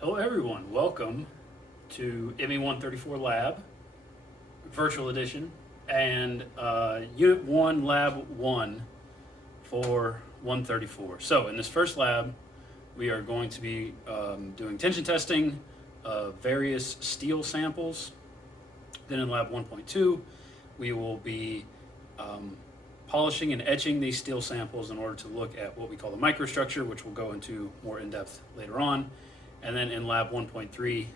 Hello everyone, welcome to ME134 Lab, Virtual Edition, and Unit 1, Lab 1 for 134. So in this first lab, we are going to be doing tension testing of various steel samples. Then in Lab 1.2, we will be polishing and etching these steel samples in order to look at what we call the microstructure, which we'll go into more in depth later on. And then in Lab 1.3,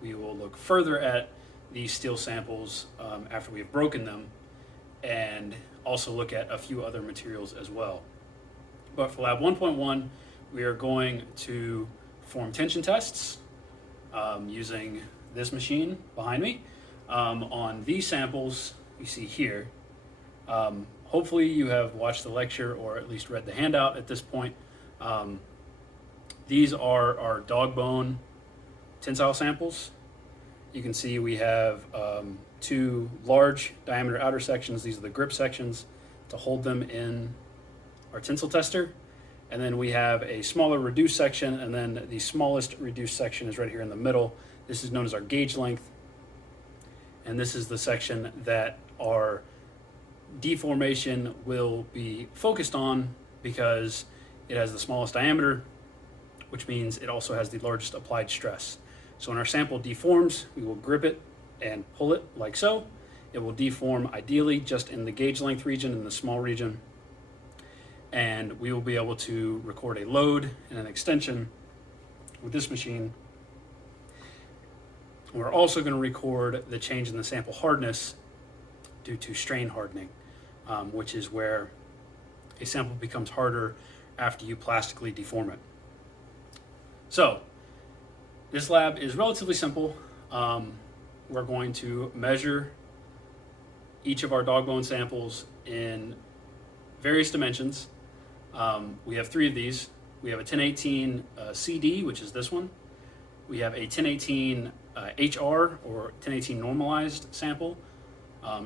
we will look further at these steel samples after we have broken them, and also look at a few other materials as well. But for Lab 1.1, we are going to perform tension tests using this machine behind me on these samples you see here. Hopefully you have watched the lecture or at least read the handout at this point. These are our dog bone tensile samples. You can see we have two large diameter outer sections. These are the grip sections to hold them in our tensile tester. And then we have a smaller reduced section, and then the smallest reduced section is right here in the middle. This is known as our gauge length. And this is the section that our deformation will be focused on because it has the smallest diameter, which means it also has the largest applied stress. So when our sample deforms, we will grip it and pull it like so. It will deform ideally just in the gauge length region, in the small region. And we will be able to record a load and an extension with this machine. We're also going to record the change in the sample hardness due to strain hardening, which is where a sample becomes harder after you plastically deform it. So this lab is relatively simple. We're going to measure each of our dog bone samples in various dimensions. We have three of these. We have a 1018 CD, which is this one. We have a 1018 HR, or 1018 normalized sample.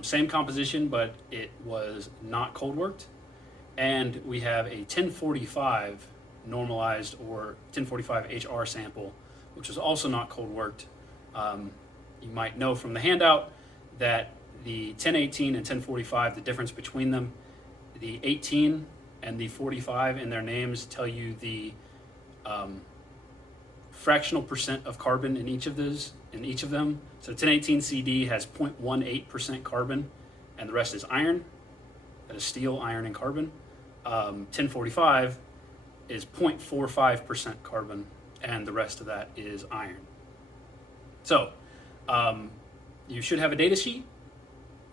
Same composition, but it was not cold worked. And we have a 1045 normalized or 1045 HR sample, which was also not cold worked. You might know from the handout that the 1018 and 1045, the difference between them, the 18 and the 45 in their names tell you the fractional percent of carbon in each of them. So 1018 CD has 0.18% carbon, and the rest is iron. That is steel, iron, and carbon. 1045 is 0.45% carbon, and the rest of that is iron. So you should have a data sheet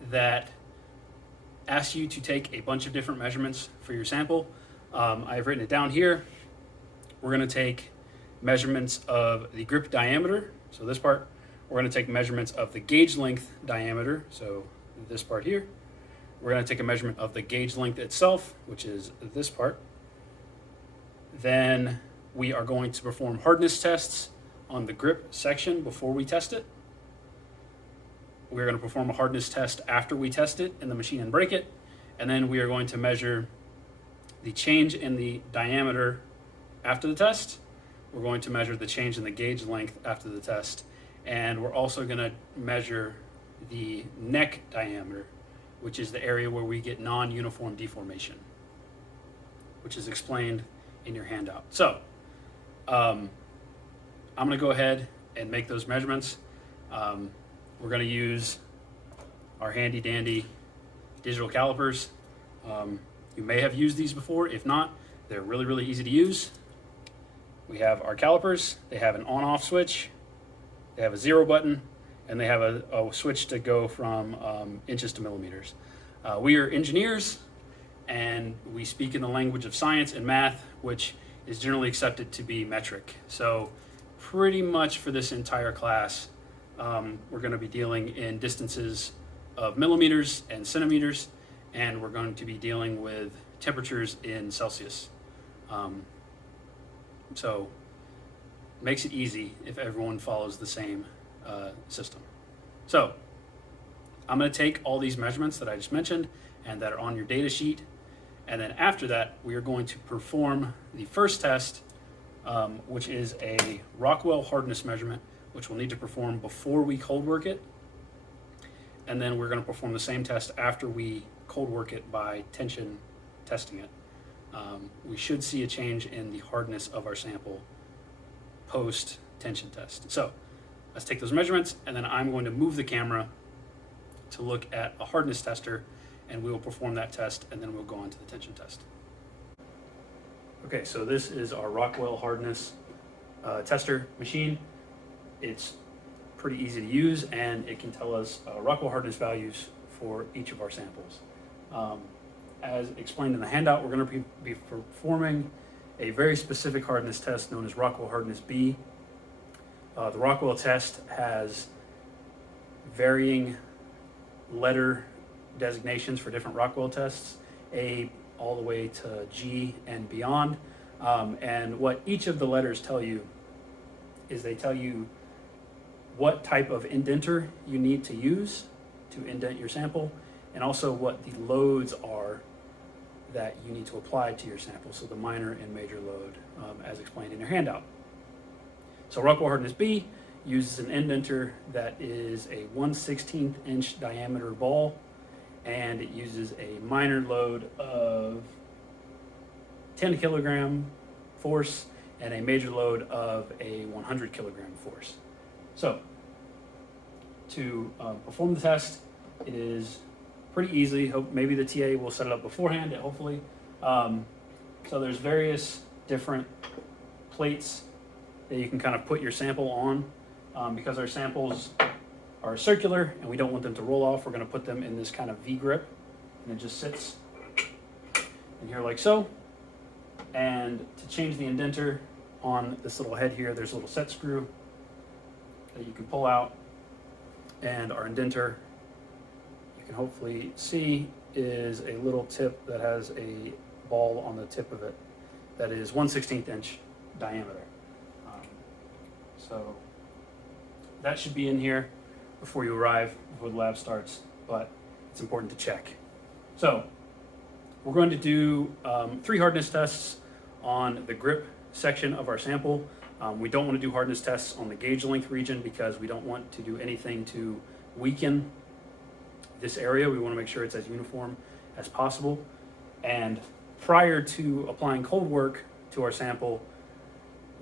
that asks you to take a bunch of different measurements for your sample. I've written it down here. We're going to take measurements of the grip diameter, so this part. We're going to take measurements of the gauge length diameter, so this part here. We're going to take a measurement of the gauge length itself, which is this part. Then we are going to perform hardness tests on the grip section before we test it. We're going to perform a hardness test after we test it in the machine and break it. And then we are going to measure the change in the diameter after the test. We're going to measure the change in the gauge length after the test. And we're also going to measure the neck diameter, which is the area where we get non-uniform deformation, which is explained in your handout. So I'm going to go ahead and make those measurements. We're going to use our handy dandy digital calipers. You may have used these before. If not, they're really, really easy to use. We have our calipers. They have an on-off switch. They have a 0 button, and they have a switch to go from inches to millimeters. We are engineers, and we speak in the language of science and math, which is generally accepted to be metric. So pretty much for this entire class, we're going to be dealing in distances of millimeters and centimeters, and we're going to be dealing with temperatures in Celsius. So makes it easy if everyone follows the same system. So I'm going to take all these measurements that I just mentioned and that are on your data sheet, and then after that we are going to perform the first test which is a Rockwell hardness measurement, which we'll need to perform before we cold work it. And then we're going to perform the same test after we cold work it by tension testing it. We should see a change in the hardness of our sample post tension test. So let's take those measurements, and then I'm going to move the camera to look at a hardness tester, and we will perform that test, and then we'll go on to the tension test. Okay, so this is our Rockwell hardness tester machine. It's pretty easy to use, and it can tell us Rockwell hardness values for each of our samples. As explained in the handout, we're going to be performing a very specific hardness test known as Rockwell hardness B. The Rockwell test has varying letter designations for different Rockwell tests, A all the way to G and beyond. And what each of the letters tell you is they tell you what type of indenter you need to use to indent your sample, and also what the loads are that you need to apply to your sample, so the minor and major load, as explained in your handout. So Rockwell hardness B uses an indenter that is a 1/16 inch diameter ball, and it uses a minor load of 10 kilogram force and a major load of a 100 kilogram force. So to perform the test, it is pretty easy. Maybe the TA will set it up beforehand, hopefully. So there's various different plates that you can kind of put your sample on. Because our samples are circular and we don't want them to roll off, we're going to put them in this kind of V grip, and it just sits in here like so. And to change the indenter on this little head here, there's a little set screw that you can pull out, and our indenter, you can hopefully see, is a little tip that has a ball on the tip of it that is 1/16 inch diameter. So that should be in here before you arrive, before the lab starts, but it's important to check. So we're going to do 3 hardness tests on the grip section of our sample. We don't want to do hardness tests on the gauge length region because we don't want to do anything to weaken this area. We want to make sure it's as uniform as possible. And prior to applying cold work to our sample,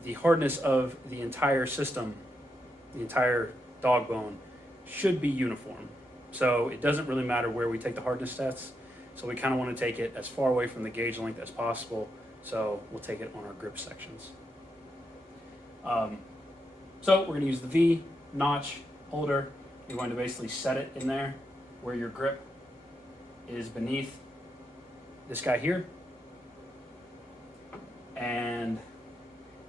the hardness of the entire system, the entire dog bone, should be uniform. So it doesn't really matter where we take the hardness tests. So we kind of want to take it as far away from the gauge length as possible. So we'll take it on our grip sections. So we're going to use the V notch holder. You're going to basically set it in there where your grip is beneath this guy here. And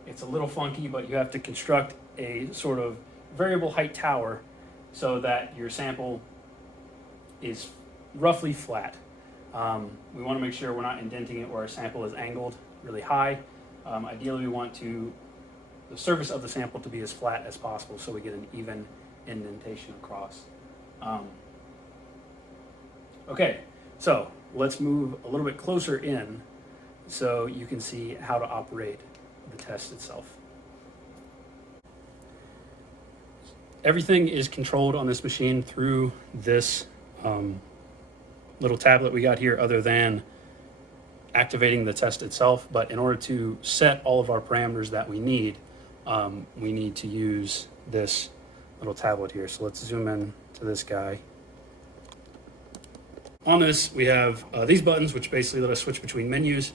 it's a little funky, but you have to construct a sort of variable height tower so that your sample is roughly flat. We want to make sure we're not indenting it where our sample is angled really high. Ideally, we want the surface of the sample to be as flat as possible so we get an even indentation across. Okay, so let's move a little bit closer in so you can see how to operate the test itself. Everything is controlled on this machine through this little tablet we got here, other than activating the test itself. But in order to set all of our parameters that we need to use this little tablet here. So let's zoom in to this guy. On this, we have these buttons, which basically let us switch between menus.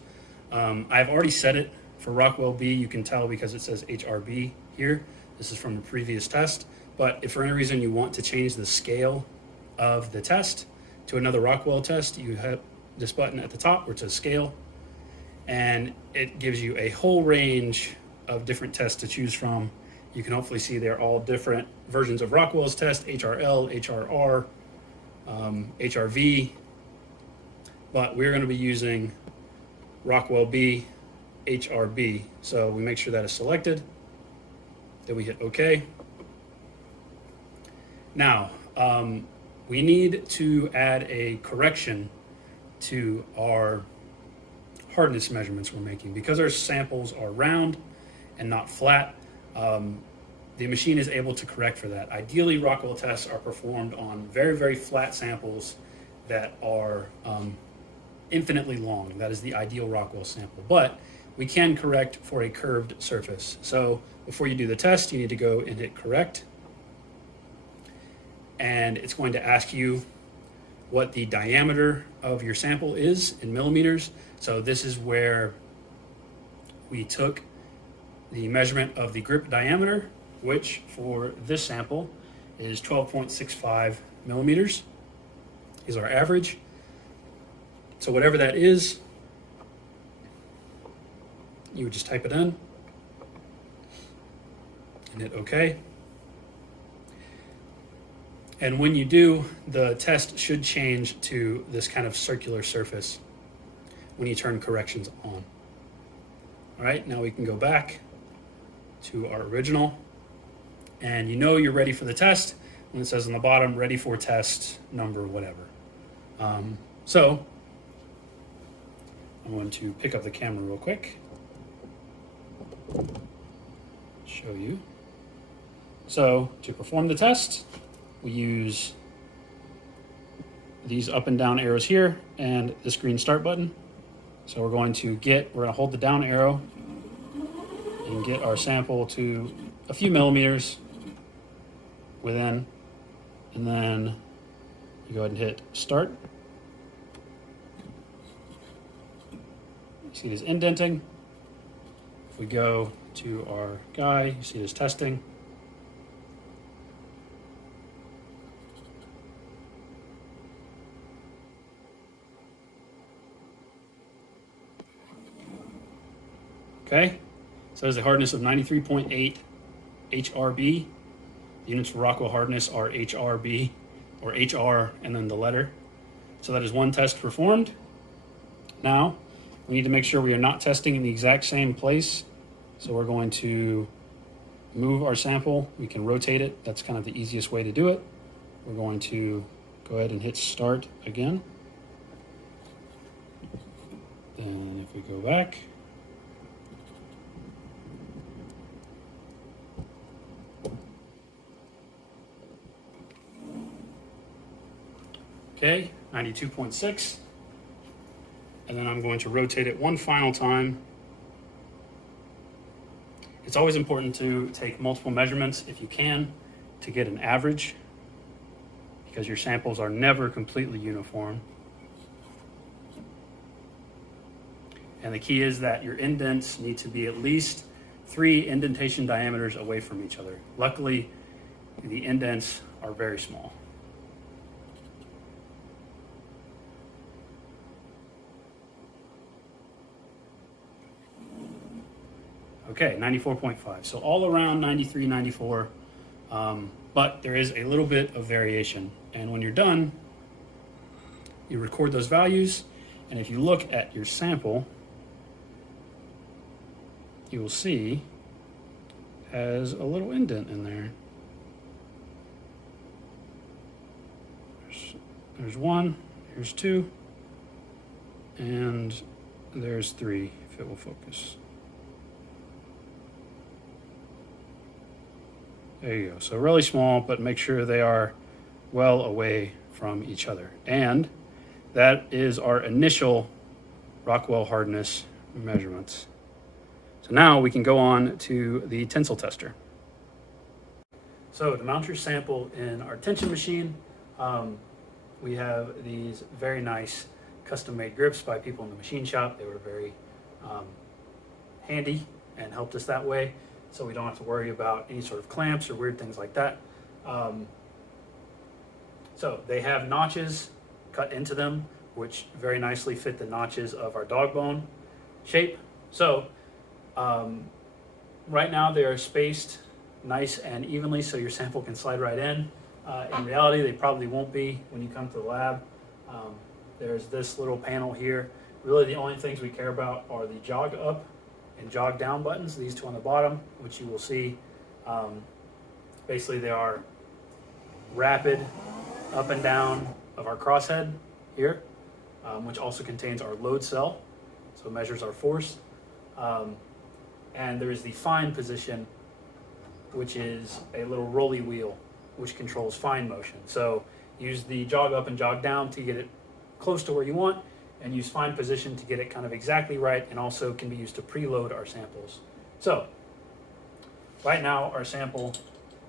I've already set it for Rockwell B. You can tell because it says HRB here. This is from the previous test. But if for any reason you want to change the scale of the test to another Rockwell test, you have this button at the top where it says scale, and it gives you a whole range of different tests to choose from. You can hopefully see they're all different versions of Rockwell's test: HRL, HRR, HRV, but we're going to be using Rockwell B, HRB. So we make sure that is selected, then we hit OK. Now, we need to add a correction to our hardness measurements we're making. Because our samples are round and not flat, the machine is able to correct for that. Ideally, Rockwell tests are performed on very, very flat samples that are infinitely long. That is the ideal Rockwell sample. But we can correct for a curved surface. So before you do the test, you need to go and hit correct. And it's going to ask you what the diameter of your sample is in millimeters. So this is where we took the measurement of the grip diameter, which for this sample is 12.65 millimeters, is our average. So whatever that is, you would just type it in and hit OK. And when you do, the test should change to this kind of circular surface when you turn corrections on. All right, now we can go back to our original, and you know you're ready for the test when it says on the bottom, ready for test number whatever. So I'm going to pick up the camera real quick, show you. So to perform the test, we use these up and down arrows here and this green start button. So we're going to hold the down arrow and get our sample to a few millimeters within, and then you go ahead and hit start. You see it is indenting. If we go to our guy, you see it is testing. Okay, so there's a hardness of 93.8 HRB. The units for Rockwell hardness are HRB, or HR and then the letter. So that is one test performed. Now, we need to make sure we are not testing in the exact same place. So we're going to move our sample. We can rotate it. That's kind of the easiest way to do it. We're going to go ahead and hit start again. Then if we go back, okay, 92.6. And then I'm going to rotate it one final time. It's always important to take multiple measurements if you can to get an average, because your samples are never completely uniform. And the key is that your indents need to be at least 3 indentation diameters away from each other. Luckily, the indents are very small. Okay, 94.5. So all around 93, 94, but there is a little bit of variation. And when you're done, you record those values. And if you look at your sample, you will see it has a little indent in there. There's 1, here's 2, and there's 3, if it will focus. There you go. So really small, but make sure they are well away from each other. And that is our initial Rockwell hardness measurements. So now we can go on to the tensile tester. So to mount your sample in our tension machine, we have these very nice custom-made grips by people in the machine shop. They were very handy and helped us that way, so we don't have to worry about any sort of clamps or weird things like that. So they have notches cut into them, which very nicely fit the notches of our dog bone shape. So right now they are spaced nice and evenly so your sample can slide right in. In reality, they probably won't be when you come to the lab. There's this little panel here. Really the only things we care about are the jog up and jog down buttons, these two on the bottom, which you will see. Basically they are rapid up and down of our crosshead here, which also contains our load cell, so it measures our force. And there is the fine position, which is a little rolly wheel, which controls fine motion. So use the jog up and jog down to get it close to where you want, and use fine position to get it kind of exactly right, and also can be used to preload our samples. So right now our sample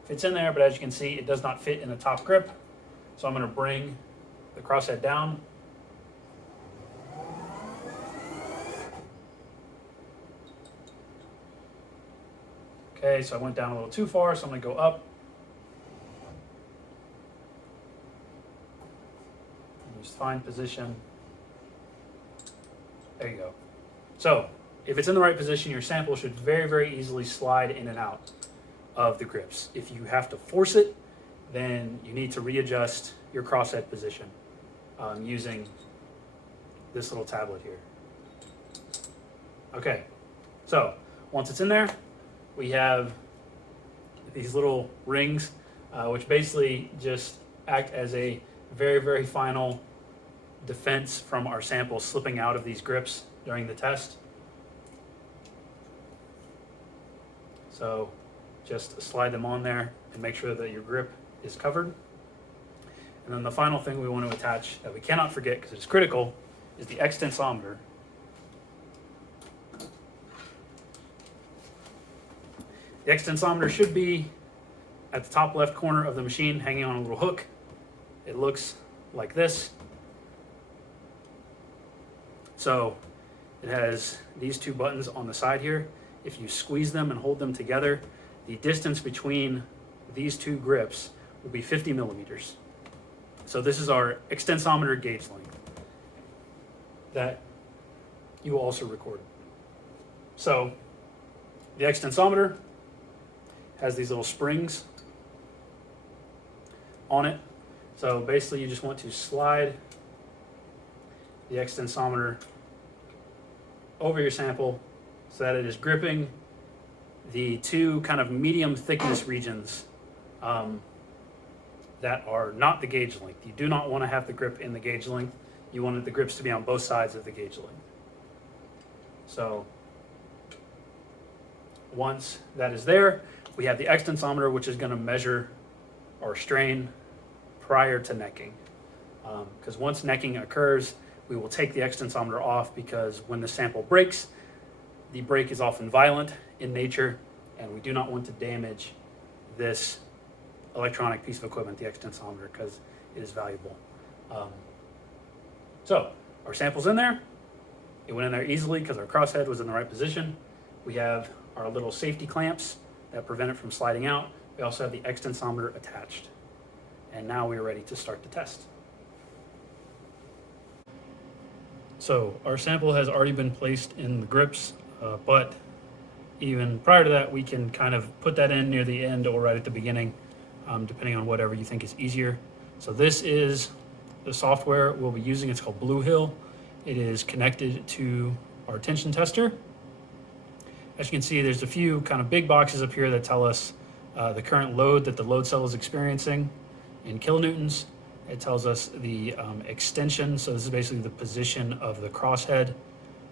fits in there, but as you can see, it does not fit in the top grip. So I'm going to bring the crosshead down. Okay, so I went down a little too far, so I'm going to go up. Use fine position. There you go. So if it's in the right position, your sample should very, very easily slide in and out of the grips. If you have to force it, then you need to readjust your crosshead position using this little tablet here. Okay, so once it's in there, we have these little rings, which basically just act as a very, very final defense from our sample slipping out of these grips during the test. So just slide them on there and make sure that your grip is covered. And then the final thing we want to attach that we cannot forget, because it's critical, is the extensometer. The extensometer should be at the top left corner of the machine, hanging on a little hook. It looks like this. So it has these two buttons on the side here. If you squeeze them and hold them together, the distance between these two grips will be 50 millimeters. So this is our extensometer gauge length that you will also record. So the extensometer has these little springs on it. So basically you just want to slide the extensometer over your sample so that it is gripping the two kind of medium thickness regions that are not the gauge length. You do not want to have the grip in the gauge length. You wanted the grips to be on both sides of the gauge length. So once that is there, we have the extensometer, which is going to measure our strain prior to necking. Because once necking occurs, we will take the extensometer off, because when the sample breaks, the break is often violent in nature, and we do not want to damage this electronic piece of equipment, the extensometer, because it is valuable. So our sample's in there. It went in there easily because our crosshead was in the right position. We have our little safety clamps that prevent it from sliding out. We also have the extensometer attached. And now we are ready to start the test. So our sample has already been placed in the grips, but even prior to that, we can kind of put that in near the end or right at the beginning, depending on whatever you think is easier. So this is the software we'll be using. It's called Blue Hill. It is connected to our tension tester. As you can see, there's a few kind of big boxes up here that tell us the current load that the load cell is experiencing in kilonewtons. It tells us the extension, so this is basically the position of the crosshead.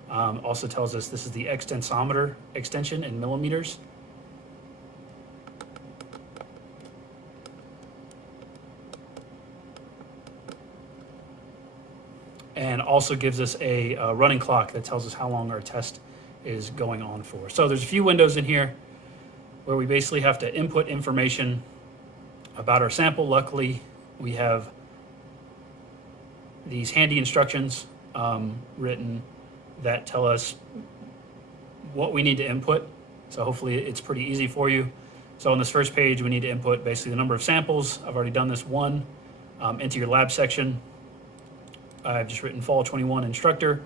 Also tells us this is the extensometer extension in millimeters. And also gives us a running clock that tells us how long our test is going on for. So there's a few windows in here where we basically have to input information about our sample. Luckily, we have these handy instructions written that tell us what we need to input. So hopefully it's pretty easy for you. So on this first page, we need to input basically the number of samples. I've already done this one. Into your lab section, I've just written Fall 21 instructor.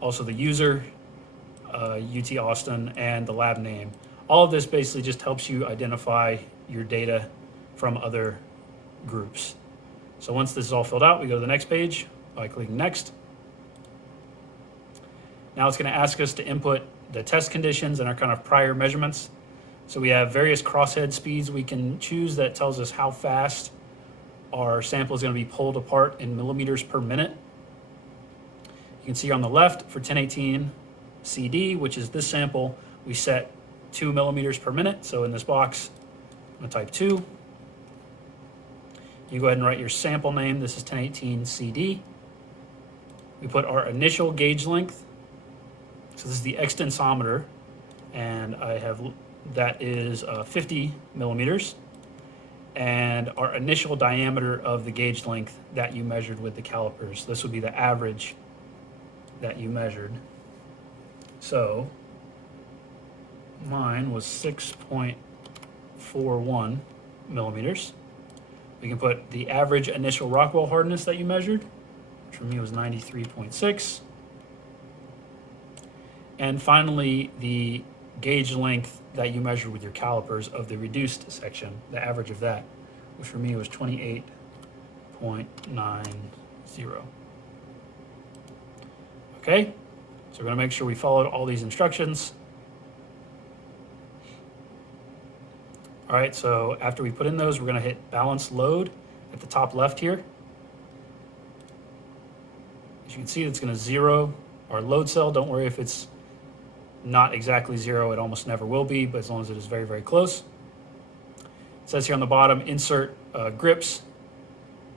Also the user, UT Austin, and the lab name. All of this basically just helps you identify your data from other groups. So once this is all filled out, we go to the next page by clicking next. Now it's going to ask us to input the test conditions and our kind of prior measurements. So we have various crosshead speeds we can choose that tells us how fast our sample is going to be pulled apart in millimeters per minute. You can see on the left for 1018 CD, which is this sample, we set 2 millimeters per minute. So in this box, I'm gonna type 2. You go ahead and write your sample name. This is 1018 CD. We put our initial gauge length. So this is the extensometer, and that is 50 millimeters. And our initial diameter of the gauge length that you measured with the calipers. This would be the average that you measured. So mine was 6.41 millimeters. We can put the average initial Rockwell hardness that you measured, which for me was 93.6. And finally, the gauge length that you measured with your calipers of the reduced section, the average of that, which for me was 28.90. Okay, so we're gonna make sure we followed all these instructions. All right, so after we put in those, we're gonna hit balance load at the top left here. As you can see, it's gonna zero our load cell. Don't worry if it's not exactly zero, it almost never will be, but as long as it is very, very close. It says here on the bottom, insert grips,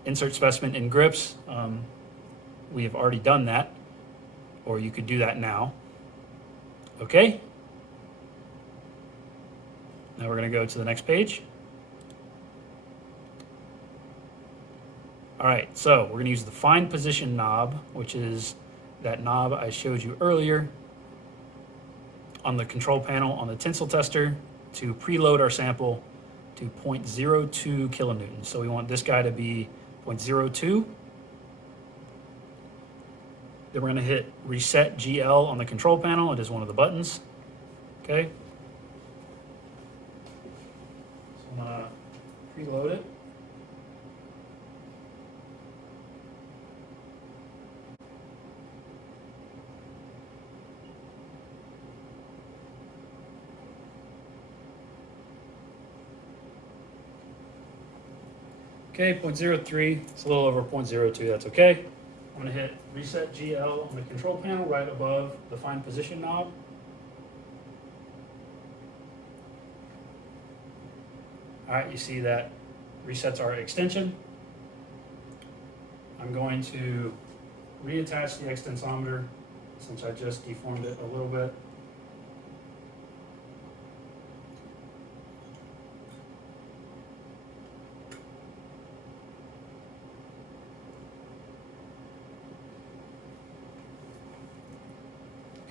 insert specimen in grips. We have already done that, or you could do that now. Okay. Now we're going to go to the next page. All right, so we're going to use the fine position knob, which is that knob I showed you earlier on the control panel on the Tinsel tester, to preload our sample to 0.02 kilonewtons. So we want this guy to be 0.02. Then we're going to hit reset GL on the control panel. It is one of the buttons. Okay. So I'm going to preload it. Okay, 0.03, it's a little over 0.02, that's okay. I'm gonna hit reset GL on the control panel right above the fine position knob. All right, you see that resets our extension. I'm going to reattach the extensometer since I just deformed it a little bit.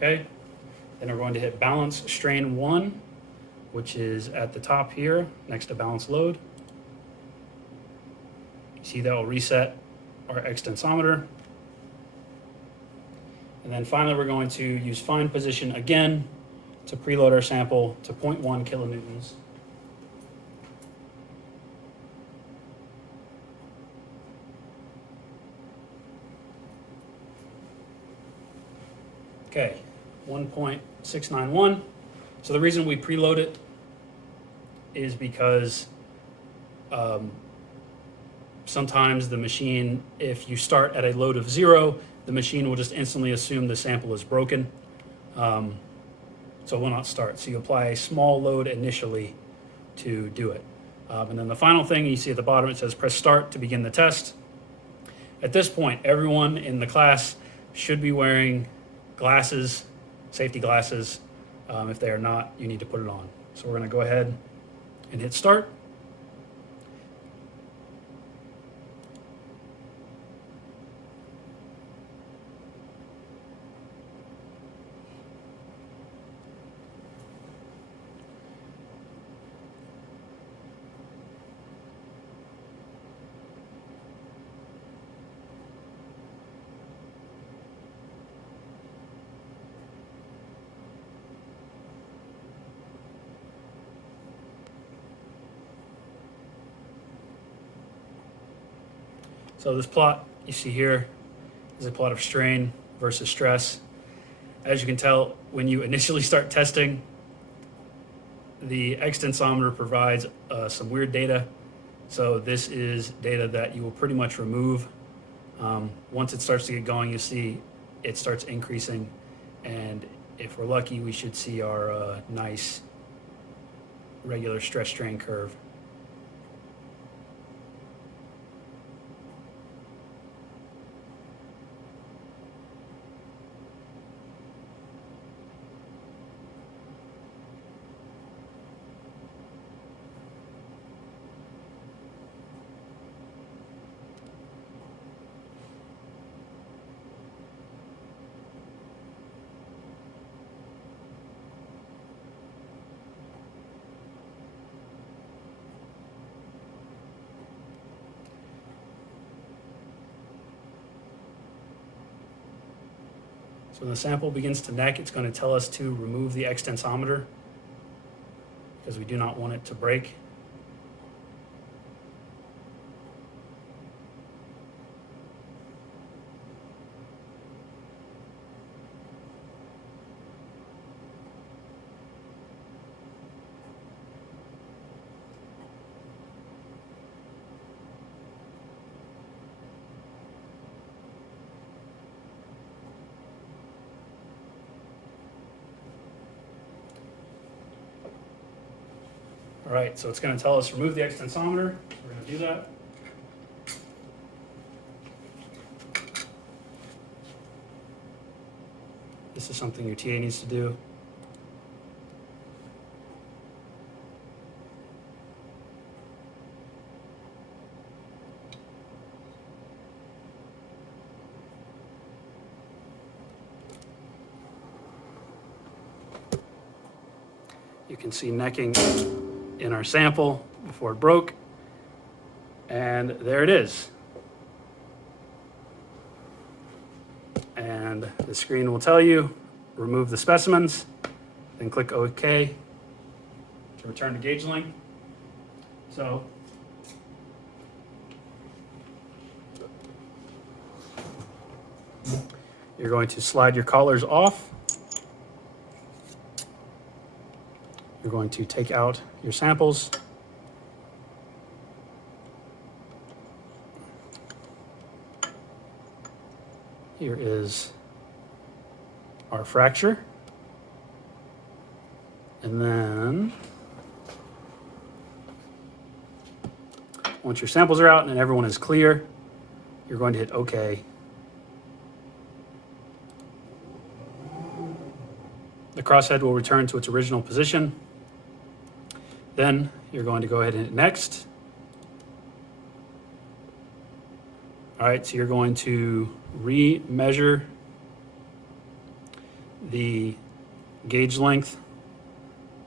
Okay, then we're going to hit balance strain 1, which is at the top here next to balance load. You see that will reset our extensometer. And then finally, we're going to use fine position again to preload our sample to 0.1 kilonewtons. Okay, 1.691. So the reason we preload it is because sometimes the machine, if you start at a load of 0, the machine will just instantly assume the sample is broken. So it will not start. So you apply a small load initially to do it. And then the final thing you see at the bottom, it says press start to begin the test. At this point, everyone in the class should be wearing glasses, safety glasses. If they are not, you need to put it on. So we're going to go ahead and hit start. So this plot you see here is a plot of strain versus stress. As you can tell, when you initially start testing, the extensometer provides some weird data. So this is data that you will pretty much remove. Once it starts to get going, you see it starts increasing, and if we're lucky, we should see our nice regular stress strain curve. So when the sample begins to neck, it's going to tell us to remove the extensometer because we do not want it to break. All right, so it's going to tell us remove the extensometer. We're going to do that. This is something your TA needs to do. You can see necking in our sample before it broke, and there it is. And the screen will tell you remove the specimens, then click OK to return to gauge length. So you're going to slide your collars off. You're going to take out your samples. Here is our fracture. And then once your samples are out and everyone is clear, you're going to hit OK. The crosshead will return to its original position. Then you're going to go ahead and hit next. All right, so you're going to re-measure the gauge length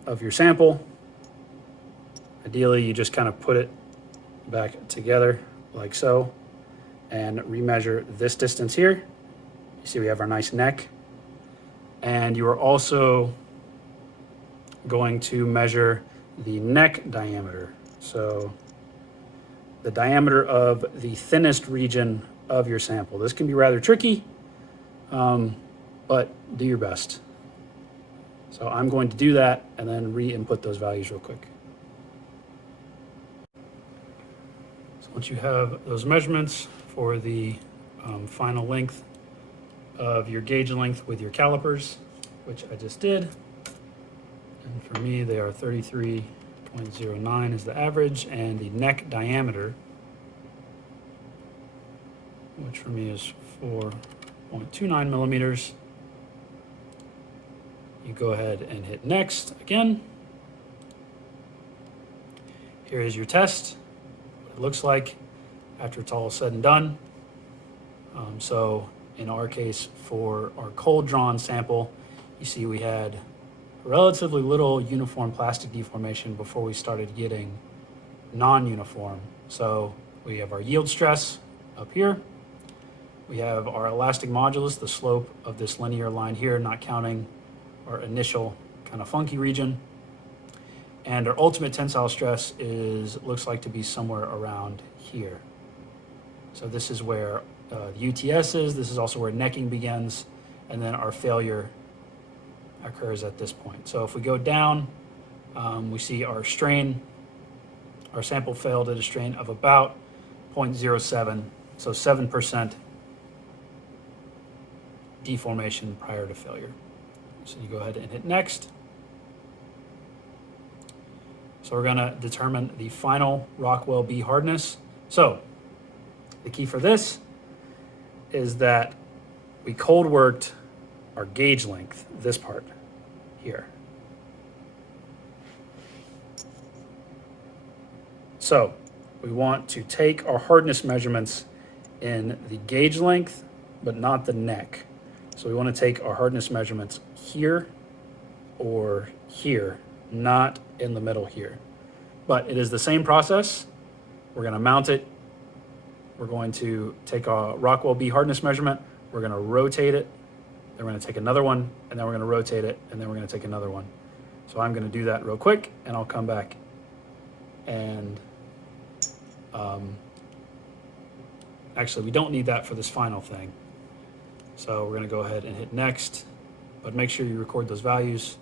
of your sample. Ideally, you just kind of put it back together like so and re-measure this distance here. You see we have our nice neck. And you are also going to measure the neck diameter. So the diameter of the thinnest region of your sample. This can be rather tricky, but do your best. So I'm going to do that and then re-input those values real quick. So once you have those measurements for the final length of your gauge length with your calipers, which I just did. And for me, they are 33.09 is the average, and the neck diameter, which for me is 4.29 millimeters. You go ahead and hit next again. Here is your test, what it looks like after it's all said and done. So in our case, for our cold drawn sample, you see we had relatively little uniform plastic deformation before we started getting non-uniform. So we have our yield stress up here. We have our elastic modulus, the slope of this linear line here, not counting our initial kind of funky region. And our ultimate tensile stress looks like to be somewhere around here. So this is where the UTS is. This is also where necking begins, and then our failure occurs at this point. So if we go down, we see our strain, our sample failed at a strain of about 0.07, so 7% deformation prior to failure. So you go ahead and hit next. So we're gonna determine the final Rockwell B hardness. So the key for this is that we cold worked our gauge length, this part here. So we want to take our hardness measurements in the gauge length, but not the neck. So we want to take our hardness measurements here or here, not in the middle here. But it is the same process. We're going to mount it. We're going to take a Rockwell B hardness measurement. We're going to rotate it. Then we're going to take another one, and then we're going to rotate it, and then we're going to take another one. So I'm going to do that real quick, and I'll come back and actually, we don't need that for this final thing. So we're going to go ahead and hit next, but make sure you record those values.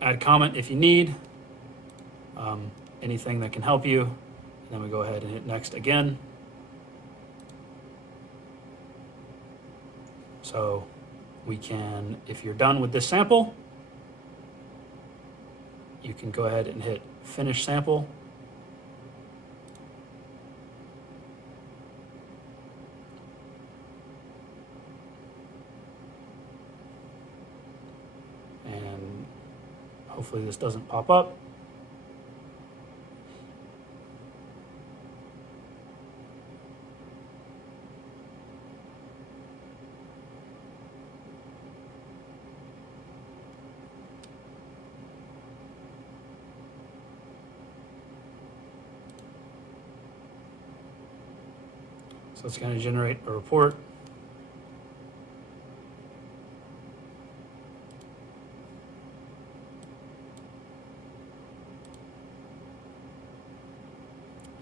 Add comment if you need, anything that can help you. And then we go ahead and hit next again. So we can, if you're done with this sample, you can go ahead and hit finish sample. And hopefully this doesn't pop up. So it's going to generate a report.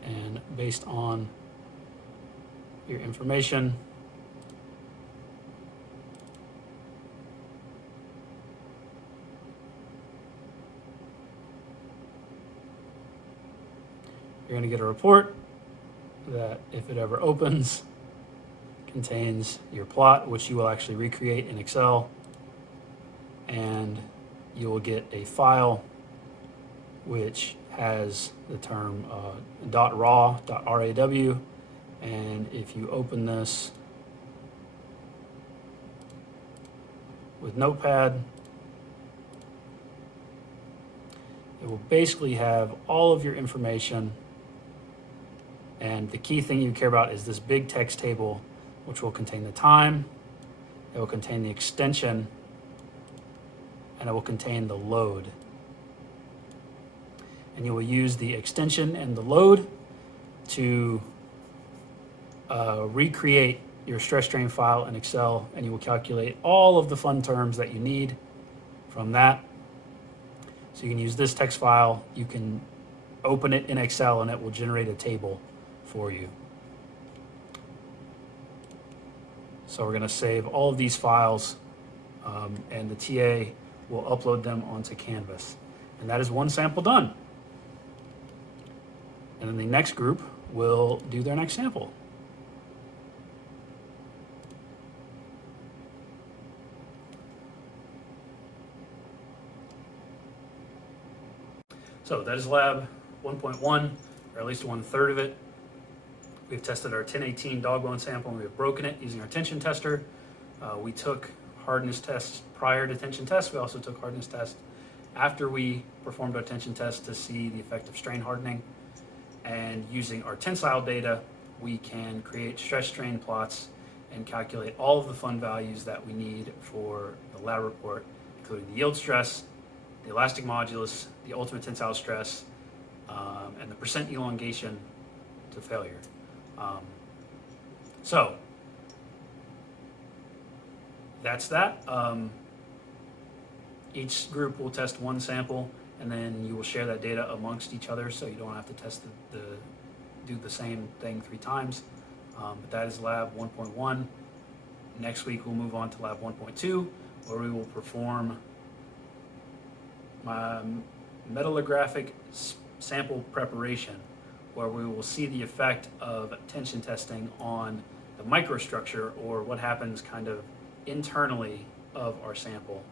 And based on your information, you're going to get a report that, if it ever opens, contains your plot, which you will actually recreate in Excel, and you will get a file which has the term .raw, .raw, and if you open this with Notepad, it will basically have all of your information. And the key thing you care about is this big text table, which will contain the time, it will contain the extension, and it will contain the load. And you will use the extension and the load to recreate your stress strain file in Excel, and you will calculate all of the fun terms that you need from that. So you can use this text file, you can open it in Excel, and it will generate a table for you. So we're going to save all of these files, and the TA will upload them onto Canvas. And that is one sample done. And then the next group will do their next sample. So that is lab 1.1, or at least 1/3 of it. We've tested our 1018 dog bone sample, and we've broken it using our tension tester. We took hardness tests prior to tension tests. We also took hardness tests after we performed our tension test to see the effect of strain hardening. And using our tensile data, we can create stress strain plots and calculate all of the fun values that we need for the lab report, including the yield stress, the elastic modulus, the ultimate tensile stress, and the percent elongation to failure. So that's that. Each group will test one sample, and then you will share that data amongst each other, so you don't have to test do the same thing 3 times. But that is lab 1.1. Next week we'll move on to lab 1.2, where we will perform my metallographic sample preparation, where we will see the effect of tension testing on the microstructure, or what happens kind of internally of our sample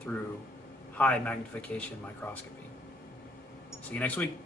through high magnification microscopy. See you next week.